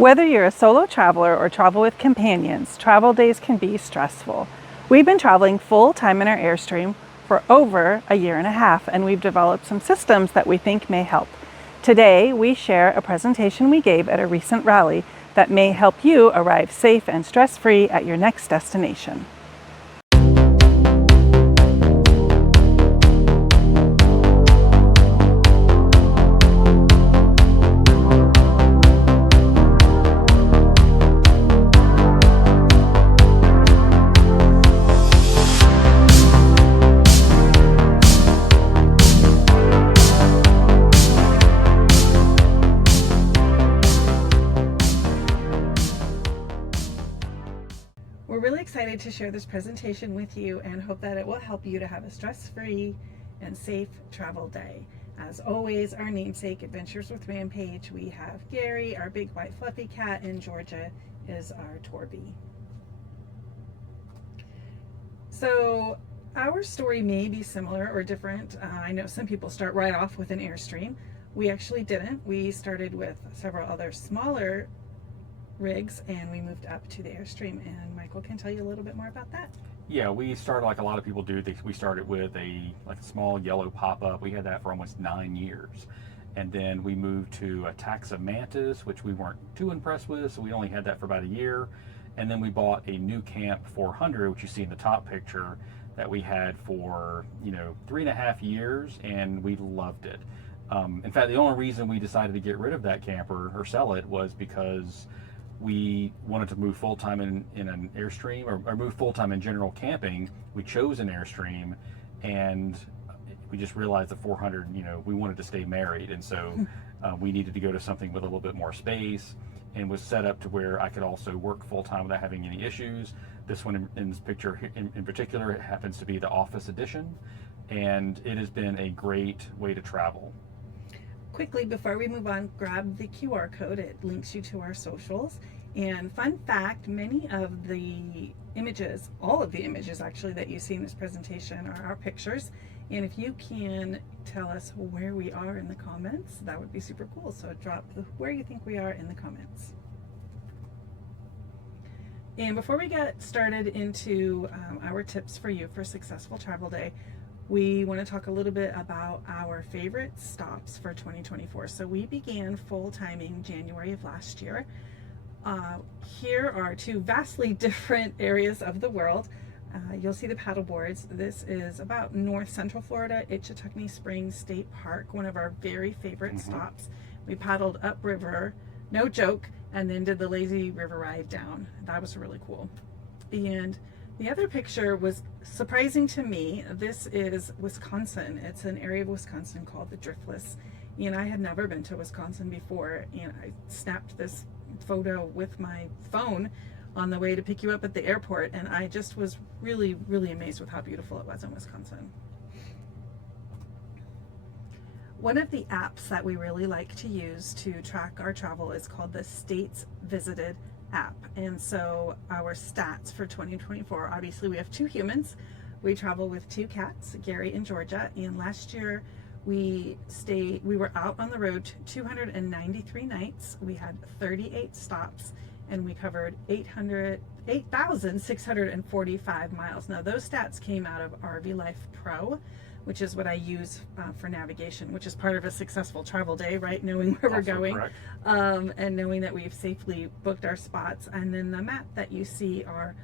Whether you're a solo traveler or travel with companions, travel days can be stressful. We've been traveling full time in our Airstream for over a year and a half, and we've developed some systems that we think may help. Today, we share a presentation we gave at a recent rally that may help you arrive safe and stress-free at your next destination. We're really excited to share this presentation with you and hope that it will help you to have a stress-free and safe travel day. As always, our namesake, Adventures with Rampage, we have Gary, our big white fluffy cat, and Georgia is our Torby. So our story may be similar or different. I know some people start right off with an Airstream. We actually didn't. We started with several other smaller rigs and we moved up to the Airstream, and Michael can tell you a little bit more about that. Yeah, we started like a lot of people do. We started with a small yellow pop-up. We had that for almost 9 years. And then we moved to a Taxa Mantis, which we weren't too impressed with, so we only had that for about a year. And then we bought a new Camp 400, which you see in the top picture, that we had for 3.5 years, and we loved it. In fact, the only reason we decided to get rid of that camper or sell it was because we wanted to move full-time in an Airstream, or move full-time in general camping. We chose an Airstream, and we just realized the 400, we wanted to stay married, and so we needed to go to something with a little bit more space, and was set up to where I could also work full-time without having any issues. This one in this picture in particular, it happens to be the Office Edition, and it has been a great way to travel. Quickly, before we move on, grab the QR code. It links you to our socials. And fun fact, many of the images, all of the images actually that you see in this presentation are our pictures. And if you can tell us where we are in the comments, that would be super cool. So drop where you think we are in the comments. And before we get started into our tips for you for a successful travel day, we want to talk a little bit about our favorite stops for 2024. So we began full-timing January of last year. Here are two vastly different areas of the world. You'll see the paddle boards. This is about North Central Florida, Ichetucknee Springs State Park, one of our very favorite stops. We paddled upriver, no joke, and then did the lazy river ride down. That was really cool. And the other picture was surprising to me. This is Wisconsin. It's an area of Wisconsin called the Driftless. And I had never been to Wisconsin before, and I snapped this photo with my phone on the way to pick you up at the airport, and I just was really, really amazed with how beautiful it was in Wisconsin. One of the apps that we really like to use to track our travel is called the States Visited app. And so our stats for 2024, obviously we have 2 humans. We travel with 2 cats, Gary and Georgia, and last year we were out on the road 293 nights. We had 38 stops, and we covered 8,645 miles. Now those stats came out of RV Life Pro, which is what I use for navigation, which is part of a successful travel day, right? Knowing where we're going, and knowing that we've safely booked our spots. And then the map that you see are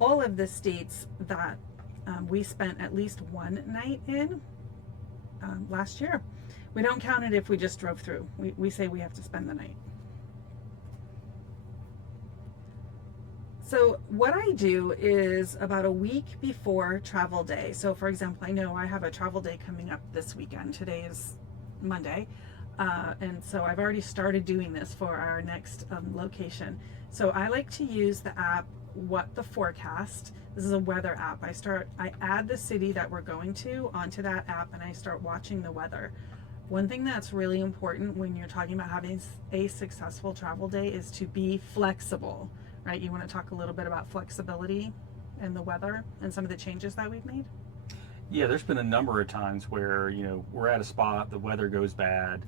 all of the states that we spent at least one night in last year. We don't count it if we just drove through. We say we have to spend the night. So what I do is about a week before travel day. So for example, I know I have a travel day coming up this weekend. Today is Monday. And so I've already started doing this for our next location. So I like to use the app, What the Forecast. This is a weather app. I add the city that we're going to onto that app, and I start watching the weather. One thing that's really important when you're talking about having a successful travel day is to be flexible. Right? You want to talk a little bit about flexibility and the weather and some of the changes that we've made? Yeah, there's been a number of times where, we're at a spot, the weather goes bad,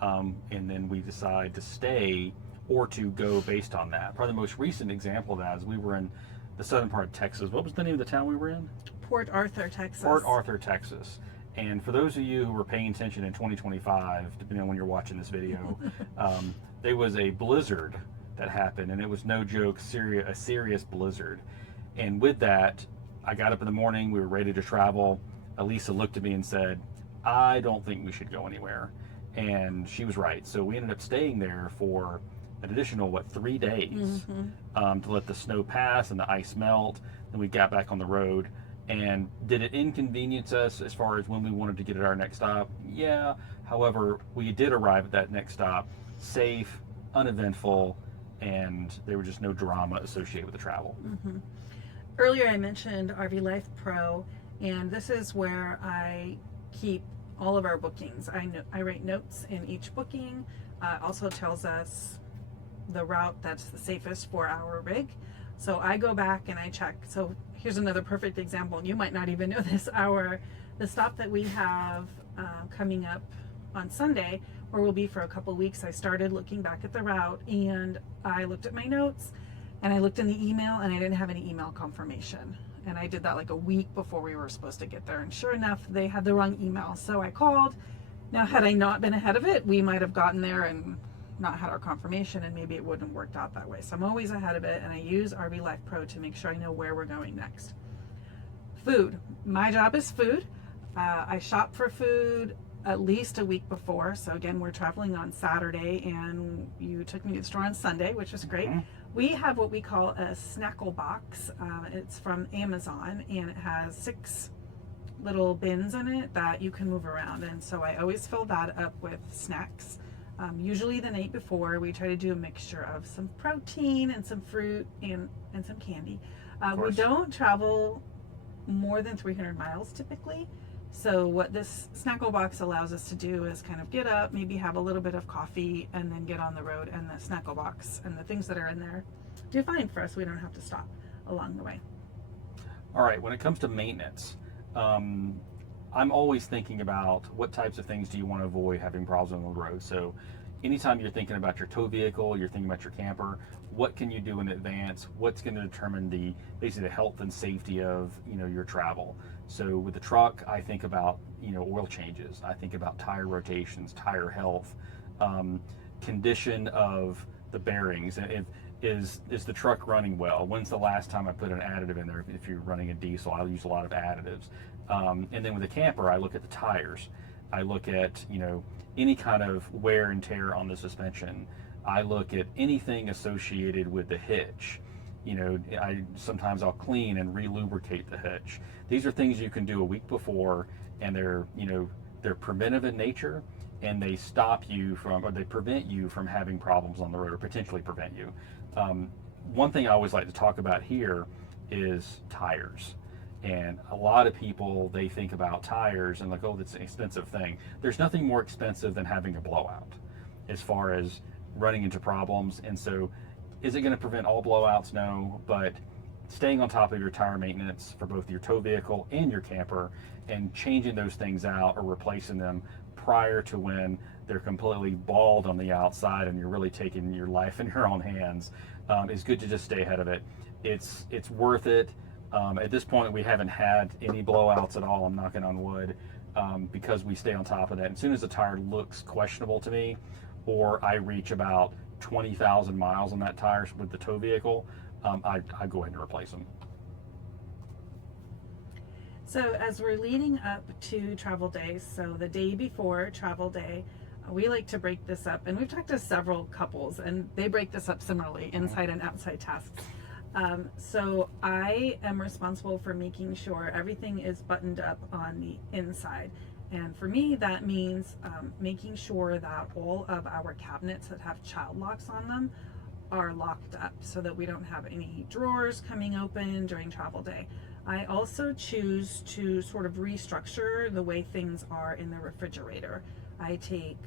and then we decide to stay or to go based on that. Probably the most recent example of that is we were in the southern part of Texas. What was the name of the town we were in? Port Arthur, Texas. Port Arthur, Texas. And for those of you who were paying attention in 2025, depending on when you're watching this video, there was a blizzard that happened, and it was no joke, a serious blizzard. And with that, I got up in the morning, we were ready to travel. Elisa looked at me and said, I don't think we should go anywhere. And she was right. So we ended up staying there for an additional, 3 days to let the snow pass and the ice melt. Then we got back on the road. And did it inconvenience us as far as when we wanted to get at our next stop? Yeah. However, we did arrive at that next stop safe, uneventful, and there was just no drama associated with the travel. Earlier I mentioned RV Life Pro, and this is where I keep all of our bookings. I write notes in each booking. Also tells us the route that's the safest for our rig. So I go back and I check. So here's another perfect example, and you might not even know this. The stop that we have coming up on Sunday, where we'll be for a couple weeks, I started looking back at the route, and I looked at my notes, and I looked in the email, and I didn't have any email confirmation. And I did that like a week before we were supposed to get there, and sure enough, they had the wrong email. So I called. Now, had I not been ahead of it, we might have gotten there and not had our confirmation, and maybe it wouldn't have worked out that way. So I'm always ahead of it, and I use RV Life Pro to make sure I know where we're going next. Food. My job is food. I shop for food at least a week before. So again, we're traveling on Saturday, and you took me to the store on Sunday, which was great. We have what we call a snackle box. It's from Amazon, and it has 6 little bins in it that you can move around. And so I always fill that up with snacks. Usually the night before, we try to do a mixture of some protein and some fruit and some candy. We don't travel more than 300 miles typically. So what this snackle box allows us to do is kind of get up, maybe have a little bit of coffee, and then get on the road, and the snackle box and the things that are in there do fine for us. We don't have to stop along the way. All right, when it comes to maintenance, I'm always thinking about what types of things do you want to avoid having problems on the road. So anytime you're thinking about your tow vehicle, you're thinking about your camper, what can you do in advance? What's going to determine basically the health and safety of your travel? So with the truck, I think about oil changes. I think about tire rotations, tire health, condition of the bearings. Is the truck running well? When's the last time I put an additive in there? If you're running a diesel, I use a lot of additives. And then with the camper, I look at the tires. I look at any kind of wear and tear on the suspension. I look at anything associated with the hitch. Sometimes I'll clean and re-lubricate the hitch. These are things you can do a week before, and they're preventive in nature, and they they prevent you from having problems on the road, or potentially prevent you. One thing I always like to talk about here is tires. And a lot of people, they think about tires and like, oh, that's an expensive thing. There's nothing more expensive than having a blowout as far as running into problems. And so is it going to prevent all blowouts? No, but staying on top of your tire maintenance for both your tow vehicle and your camper, and changing those things out or replacing them prior to when they're completely bald on the outside and you're really taking your life in your own hands, is good to just stay ahead of it. It's worth it. At this point, we haven't had any blowouts at all. I'm knocking on wood, because we stay on top of that. And as soon as the tire looks questionable to me, or I reach about 20,000 miles on that tire with the tow vehicle, I go ahead and replace them. So as we're leading up to travel days, so the day before travel day, we like to break this up, and we've talked to several couples, and they break this up similarly, inside and outside tasks. So I am responsible for making sure everything is buttoned up on the inside. And for me, that means making sure that all of our cabinets that have child locks on them are locked up, so that we don't have any drawers coming open during travel day. I also choose to sort of restructure the way things are in the refrigerator. I take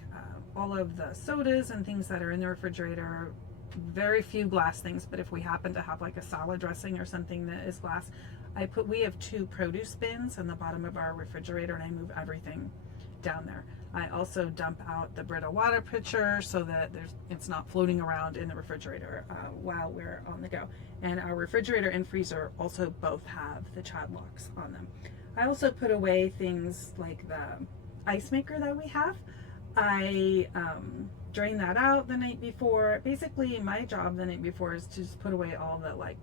all of the sodas and things that are in the refrigerator, very few glass things, but if we happen to have like a salad dressing or something that is glass, we have 2 produce bins on the bottom of our refrigerator, and I move everything down there. I also dump out the Brita water pitcher so that it's not floating around in the refrigerator while we're on the go. And our refrigerator and freezer also both have the child locks on them. I also put away things like the ice maker that we have. I drain that out the night before. Basically, my job the night before is to just put away all the like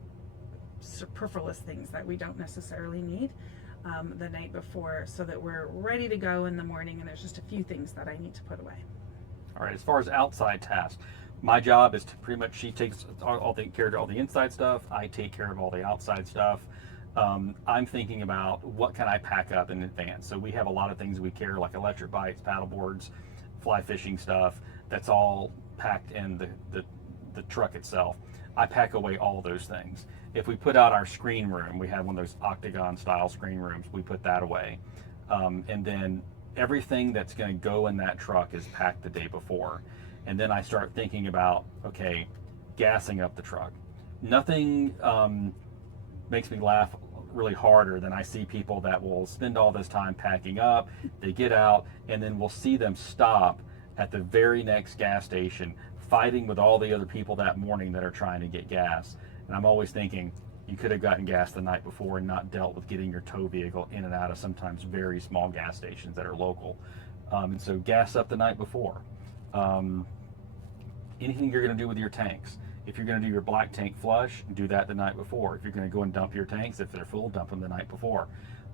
superfluous things that we don't necessarily need the night before, so that we're ready to go in the morning, and there's just a few things that I need to put away. All right, as far as outside tasks, my job is to pretty much, she takes all the care of all the inside stuff, I take care of all the outside stuff. I'm thinking about what can I pack up in advance. So we have a lot of things we carry, like electric bikes, paddle boards, fly fishing stuff. That's all packed in the truck itself. I pack away all those things. If we put out our screen room, we have one of those octagon style screen rooms, we put that away. And then everything that's going to go in that truck is packed the day before. And then I start thinking about, okay, gassing up the truck. Nothing makes me laugh really harder than I see people that will spend all this time packing up, they get out, and then we'll see them stop at the very next gas station fighting with all the other people that morning that are trying to get gas. And I'm always thinking, you could have gotten gas the night before and not dealt with getting your tow vehicle in and out of sometimes very small gas stations that are local. And so gas up the night before. Anything you're going to do with your tanks. If you're going to do your black tank flush, do that the night before. If you're going to go and dump your tanks, if they're full, dump them the night before.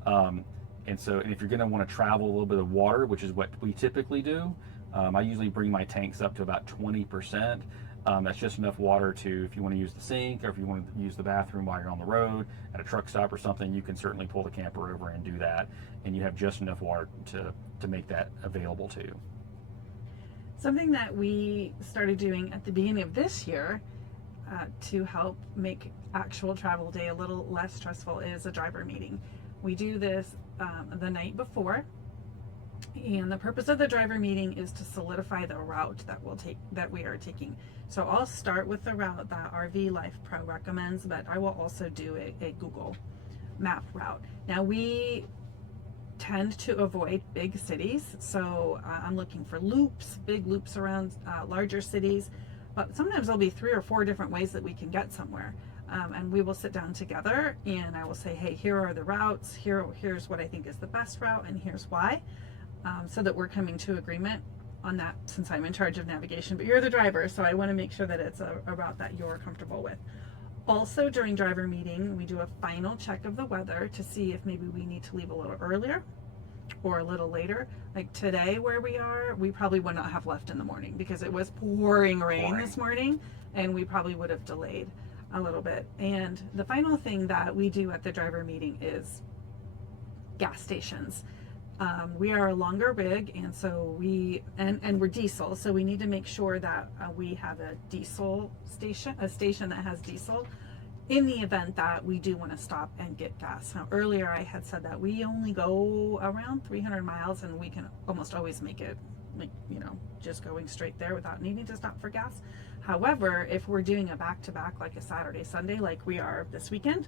And if you're going to want to travel a little bit of water, which is what we typically do, I usually bring my tanks up to about 20%. That's just enough water to, if you want to use the sink or if you want to use the bathroom while you're on the road at a truck stop or something, you can certainly pull the camper over and do that. And you have just enough water to make that available to you. Something that we started doing at the beginning of this year to help make actual travel day a little less stressful is a driver meeting. We do this the night before, and the purpose of the driver meeting is to solidify the route that we are taking. So I'll start with the route that RV Life Pro recommends, but I will also do a Google map route. Now we tend to avoid big cities, so I'm looking for big loops around larger cities, but sometimes there'll be 3 or 4 different ways that we can get somewhere. And we will sit down together and I will say, hey, here are the routes, here's what I think is the best route, and here's why, so that we're coming to agreement on that, since I'm in charge of navigation, but you're the driver, so I want to make sure that it's a route that you're comfortable with. Also, during driver meeting, we do a final check of the weather to see if maybe we need to leave a little earlier or a little later. Like today where we are, we probably would not have left in the morning because it was pouring rain this morning, and we probably would have delayed a little bit. And the final thing that we do at the driver meeting is gas stations. We are a longer rig, and so we're diesel, so we need to make sure that we have a station that has diesel in the event that we do want to stop and get gas. Now earlier I had said that we only go around 300 miles and we can almost always make it, like, just going straight there without needing to stop for gas. However, if we're doing a back-to-back like a Saturday, Sunday, like we are this weekend,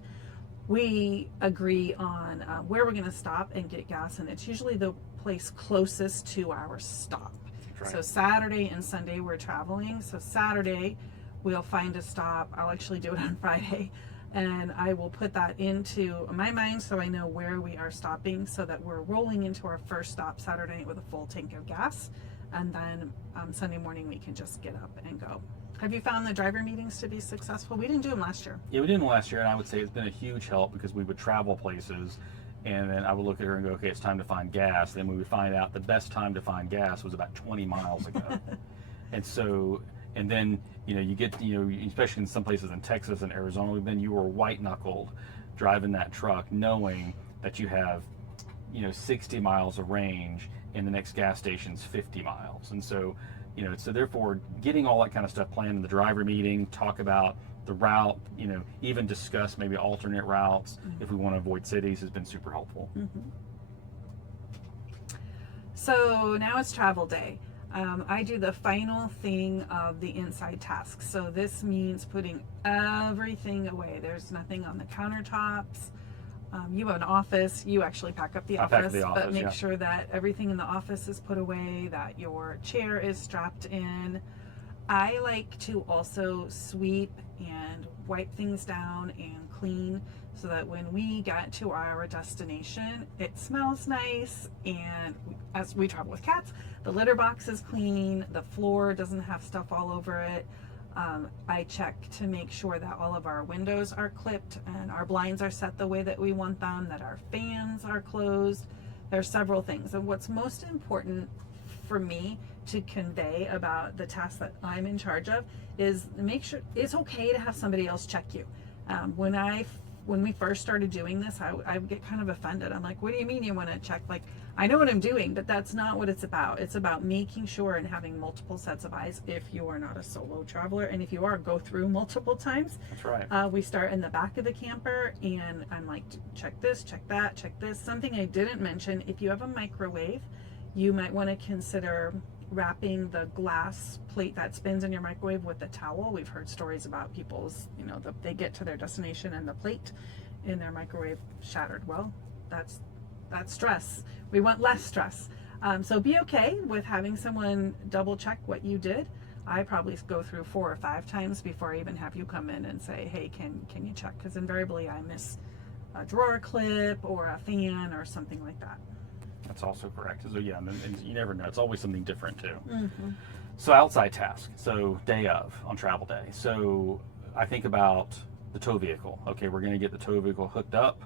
we agree on where we're going to stop and get gas, and it's usually the place closest to our stop. Right. So Saturday and Sunday we're traveling. So Saturday we'll find a stop. I'll actually do it on Friday, and I will put that into my mind so I know where we are stopping, so that we're rolling into our first stop Saturday night with a full tank of gas, and then Sunday morning we can just get up and go. Have you found the driver meetings to be successful? We didn't do them last year. Yeah, we didn't last year, and I would say it's been a huge help because we would travel places, and then I would look at her and go, okay, it's time to find gas. Then we would find out the best time to find gas was about 20 miles ago. And then, you get, especially in some places in Texas and Arizona, then you were white-knuckled driving that truck knowing that you have, 60 miles of range and the next gas station's 50 miles. And so, so therefore getting all that kind of stuff planned in the driver meeting, talk about the route, even discuss maybe alternate routes if we want to avoid cities, has been super helpful. So now it's travel day. I do the final thing of the inside tasks. So this means putting everything away. There's nothing on the countertops You have an office. You actually pack up the I pack office, the but office, make yeah. sure that everything in the office is put away, that your chair is strapped in. I like to also sweep and wipe things down and clean so that when we get to our destination, it smells nice. And as we travel with cats, the litter box is clean, the floor doesn't have stuff all over it. I check to make sure that all of our windows are clipped and our blinds are set the way that we want them, that our fans are closed. There's several things. And what's most important for me to convey about the task that I'm in charge of is make sure it's okay to have somebody else check you. When we first started doing this, I would get kind of offended. I'm like, what do you mean you want to check? Like, I know what I'm doing, but that's not what it's about. It's about making sure and having multiple sets of eyes if you are not a solo traveler. And if you are, go through multiple times. That's right. We start in the back of the camper, and I'm like, check this, check that, check this. Something I didn't mention, if you have a microwave, you might want to consider wrapping the glass plate that spins in your microwave with a towel. We've heard stories about people's, they get to their destination and the plate in their microwave shattered. Well, that's stress. We want less stress. So be okay with having someone double check what you did. I probably go through 4 or 5 times before I even have you come in and say, hey, can you check? Because invariably I miss a drawer clip or a fan or something like that. That's also correct. So yeah, and you never know. It's always something different too. Mm-hmm. So outside task. So day of on travel day. So I think about the tow vehicle. Okay, we're going to get the tow vehicle hooked up.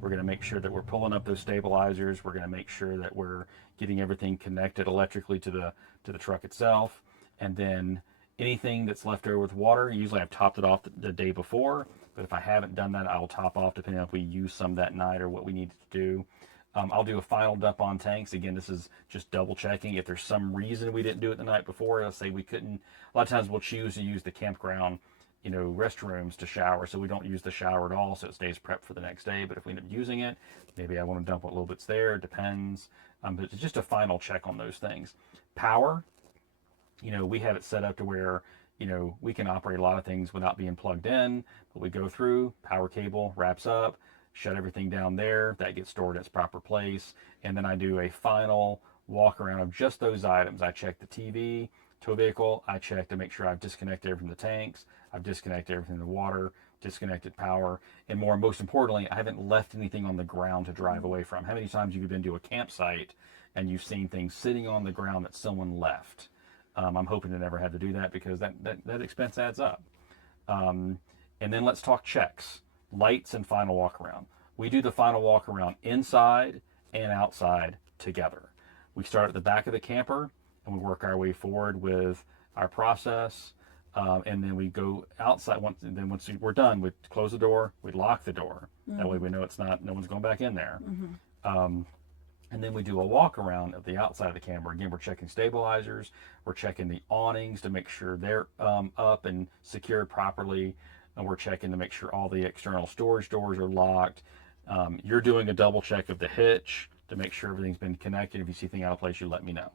We're going to make sure that we're pulling up those stabilizers. We're going to make sure that we're getting everything connected electrically to the truck itself. And then anything that's left over with water, usually I've topped it off the day before. But if I haven't done that, I'll top off depending on if we use some that night or what we need to do. I'll do a final dump on tanks. Again, this is just double checking. If there's some reason we didn't do it the night before, let's say we couldn't. A lot of times we'll choose to use the campground, restrooms to shower, so we don't use the shower at all, so it stays prepped for the next day. But if we end up using it, maybe I want to dump what little bit's there. It depends. But it's just a final check on those things. Power, we have it set up to where we can operate a lot of things without being plugged in. But we go through, power cable wraps up, shut everything down there, that gets stored in its proper place, and then I do a final walk around of just those items. I check the TV, tow vehicle, I check to make sure I've disconnected everything from the tanks, I've disconnected everything from the water, disconnected power, and most importantly, I haven't left anything on the ground to drive away from. How many times have you been to a campsite and you've seen things sitting on the ground that someone left? I'm hoping to never have to do that because that expense adds up. And then let's talk checks. Lights and final walk around. We do the final walk around inside and outside together. We start at the back of the camper and we work our way forward with our process. And then we go outside. Once we're done, we close the door, we lock the door. Mm-hmm. That way we know no one's going back in there. Mm-hmm. And then we do a walk around of the outside of the camper. Again, we're checking stabilizers, we're checking the awnings to make sure they're up and secured properly. And we're checking to make sure all the external storage doors are locked. You're doing a double check of the hitch to make sure everything's been connected. If you see anything out of place, you let me know.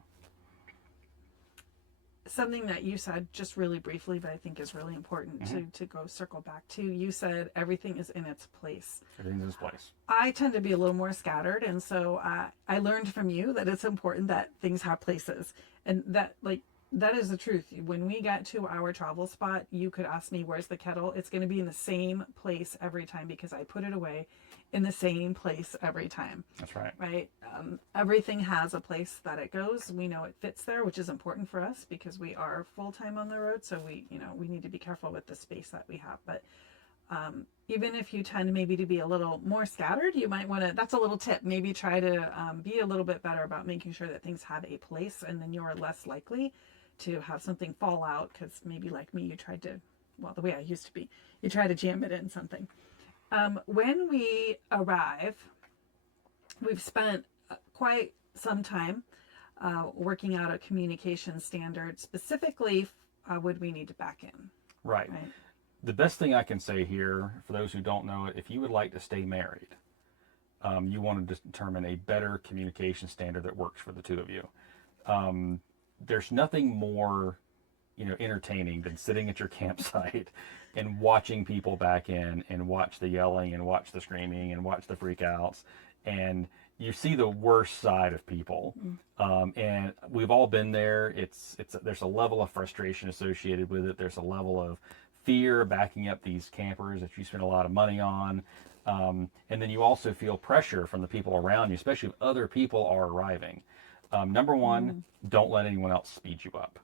Something that you said just really briefly, but I think is really important to go circle back to. You said everything is in its place. Everything's in its place. I tend to be a little more scattered, and so I learned from you that it's important that things have places, and that is the truth. When we get to our travel spot, you could ask me, where's the kettle? It's going to be in the same place every time because I put it away in the same place every time. That's right. Right? Everything has a place that it goes. We know it fits there, which is important for us because we are full-time on the road. So we need to be careful with the space that we have. But even if you tend maybe to be a little more scattered, you might want to, that's a little tip, maybe try to be a little bit better about making sure that things have a place, and then you're less likely to have something fall out because maybe like me, you tried to, well, the way I used to be, you try to jam it in something. When we arrive, we've spent quite some time working out a communication standard. Specifically, would we need to back in? Right. The best thing I can say here, for those who don't know it, if you would like to stay married, you want to determine a better communication standard that works for the two of you. There's nothing more entertaining than sitting at your campsite and watching people back in and watch the yelling and watch the screaming and watch the freakouts, and you see the worst side of people. And we've all been there. There's a level of frustration associated with it. There's a level of fear backing up these campers that you spend a lot of money on. And then you also feel pressure from the people around you, especially if other people are arriving. Number one, don't let anyone else speed you up.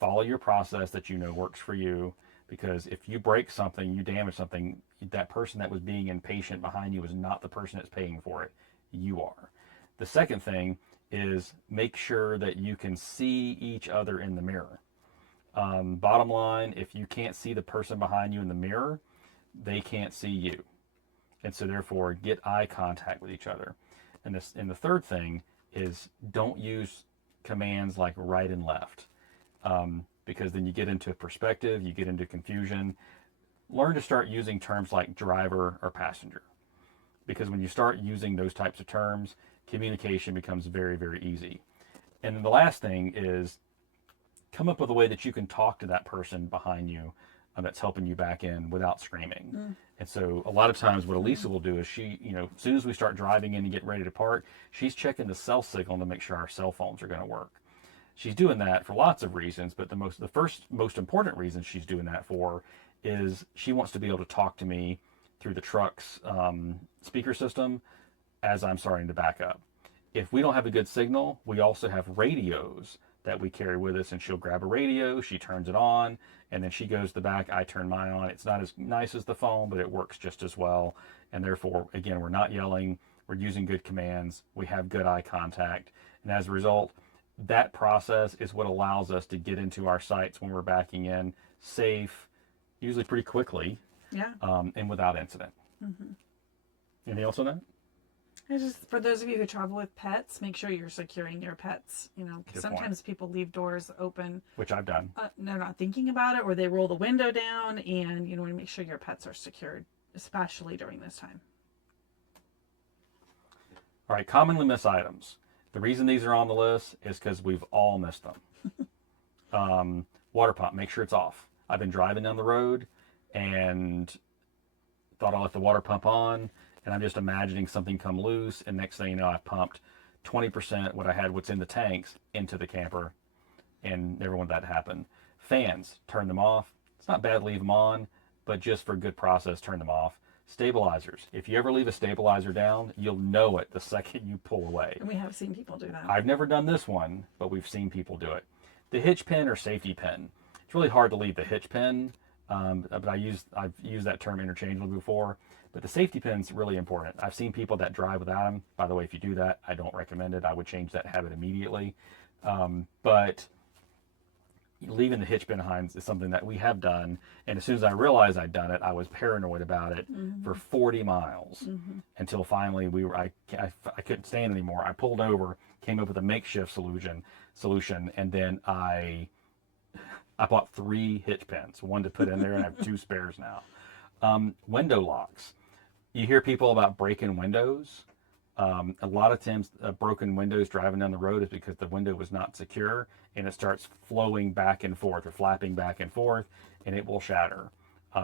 Follow your process that you know works for you, because if you break something, you damage something, that person that was being impatient behind you is not the person that's paying for it. You are. The second thing is make sure that you can see each other in the mirror. Bottom line, if you can't see the person behind you in the mirror, they can't see you. And so therefore, get eye contact with each other. And the third thing is don't use commands like right and left, because then you get into perspective, you get into confusion. Learn to start using terms like driver or passenger, because when you start using those types of terms, communication becomes very, very easy. And then the last thing is come up with a way that you can talk to that person behind you that's helping you back in without screaming. And so a lot of times what Elisa will do is she, as soon as we start driving in and getting ready to park, she's checking the cell signal to make sure our cell phones are going to work. She's doing that for lots of reasons, but the first most important reason she's doing that for is she wants to be able to talk to me through the truck's speaker system as I'm starting to back up. If we don't have a good signal, we also have radios that we carry with us, and she'll grab a radio, she turns it on, and then she goes to the back, I turn mine on. It's not as nice as the phone, but it works just as well. And therefore, again, we're not yelling, we're using good commands, we have good eye contact. And as a result, that process is what allows us to get into our sites when we're backing in safe, usually pretty quickly, and without incident. Anything else on that? It's just for those of you who travel with pets, make sure you're securing your pets. Good Sometimes point. people leave doors open, Which I've done. they're not thinking about it, or they roll the window down, and you want to make sure your pets are secured, especially during this time. All right, commonly missed items. The reason these are on the list is because we've all missed them. Water pump, make sure it's off. I've been driving down the road and thought I left the water pump on, and I'm just imagining something come loose, and next thing you know, I've pumped 20% what's in the tanks into the camper, and never want that to happen. Fans, turn them off. It's not bad to leave them on, but just for good process, turn them off. Stabilizers. If you ever leave a stabilizer down, you'll know it the second you pull away. And we have seen people do that. I've never done this one, but we've seen people do it. The hitch pin or safety pin. It's really hard to leave the hitch pin, but I've used that term interchangeably before. But the safety pin's really important. I've seen people that drive without them. By the way, if you do that, I don't recommend it. I would change that habit immediately. But leaving the hitch pin behind is something that we have done. And as soon as I realized I'd done it, I was paranoid about it for 40 miles until finally I couldn't stand anymore. I pulled over, came up with a makeshift solution, and then I bought 3 hitch pins, one to put in there, and I have 2 spares now. Window locks. You hear people about breaking windows. A lot of times broken windows driving down the road is because the window was not secure, and it starts flowing back and forth or flapping back and forth, and it will shatter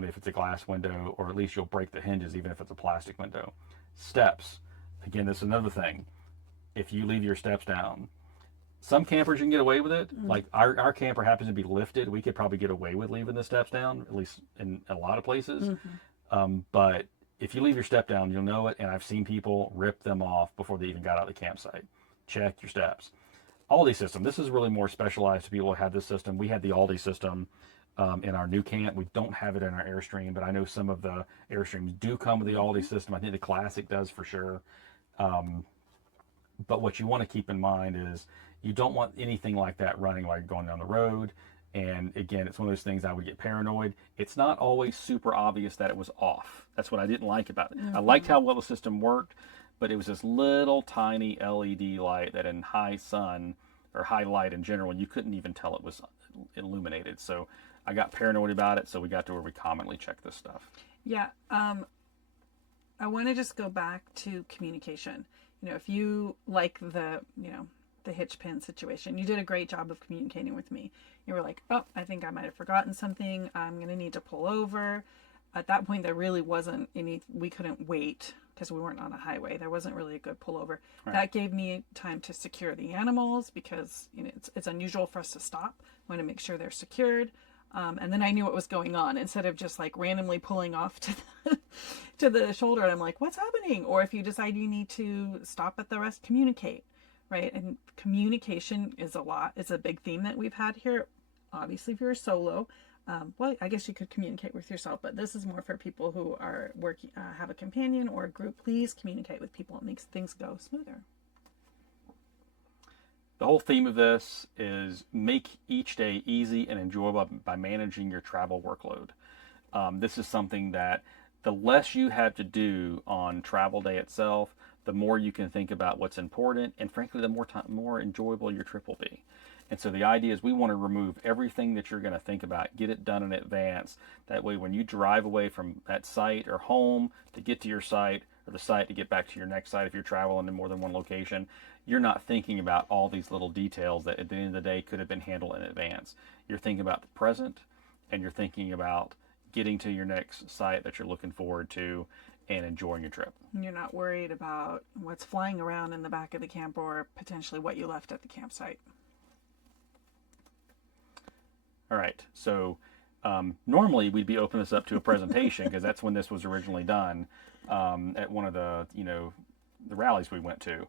if it's a glass window, or at least you'll break the hinges even if it's a plastic window. Steps. Again, this is another thing. If you leave your steps down, some campers you can get away with it. Like our camper happens to be lifted. We could probably get away with leaving the steps down, at least in a lot of places. But if you leave your step down, you'll know it. And I've seen people rip them off before they even got out of the campsite. Check your steps. Aldi system. This is really more specialized to people who have this system. We had the Aldi system in our new camp. We don't have it in our Airstream, but I know some of the Airstreams do come with the Aldi system. I think the Classic does for sure. But what you want to keep in mind is you don't want anything like that running while you're going down the road. And again, it's one of those things I would get paranoid. It's not always super obvious that it was off. That's what I didn't like about it. I liked how well the system worked, but it was this little tiny LED light that in high sun or high light in general, you couldn't even tell it was illuminated. So I got paranoid about it. So we got to where we commonly check this stuff. Yeah. I want to just go back to communication. If you like the the hitch pin situation. You did a great job of communicating with me. You were like, oh, I think I might have forgotten something. I'm going to need to pull over. At that point, there really wasn't any, we couldn't wait because we weren't on a highway. There wasn't really a good pullover. Right. That gave me time to secure the animals because, you know, it's unusual for us to stop. I want to make sure they're secured. And then I knew what was going on instead of just like randomly pulling off to to the shoulder. And I'm like, what's happening? Or if you decide you need to stop at the rest, communicate, right? And communication is a big theme that we've had here. Obviously, if you're solo, well, I guess you could communicate with yourself, but this is more for people who are working, have a companion or a group. Please communicate with people. It makes things go smoother. The whole theme of this is make each day easy and enjoyable by managing your travel workload. This is something that the less you have to do on travel day itself, the more you can think about what's important, and frankly, the more enjoyable your trip will be. And so the idea is we want to remove everything that you're going to think about, get it done in advance. That way, when you drive away from that site or home to get to your site, or the site to get back to your next site if you're traveling to more than one location, you're not thinking about all these little details that at the end of the day could have been handled in advance. You're thinking about the present, and you're thinking about getting to your next site that you're looking forward to and enjoying your trip. And you're not worried about what's flying around in the back of the camper or potentially what you left at the campsite. All right, so normally we'd be opening this up to a presentation because that's when this was originally done at one of the the rallies we went to.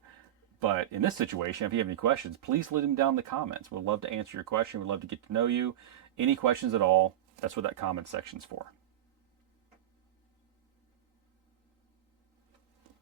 But in this situation, if you have any questions, please leave them down in the comments. We'd love to answer your question. We'd love to get to know you. Any questions at all, that's what that comment section's for.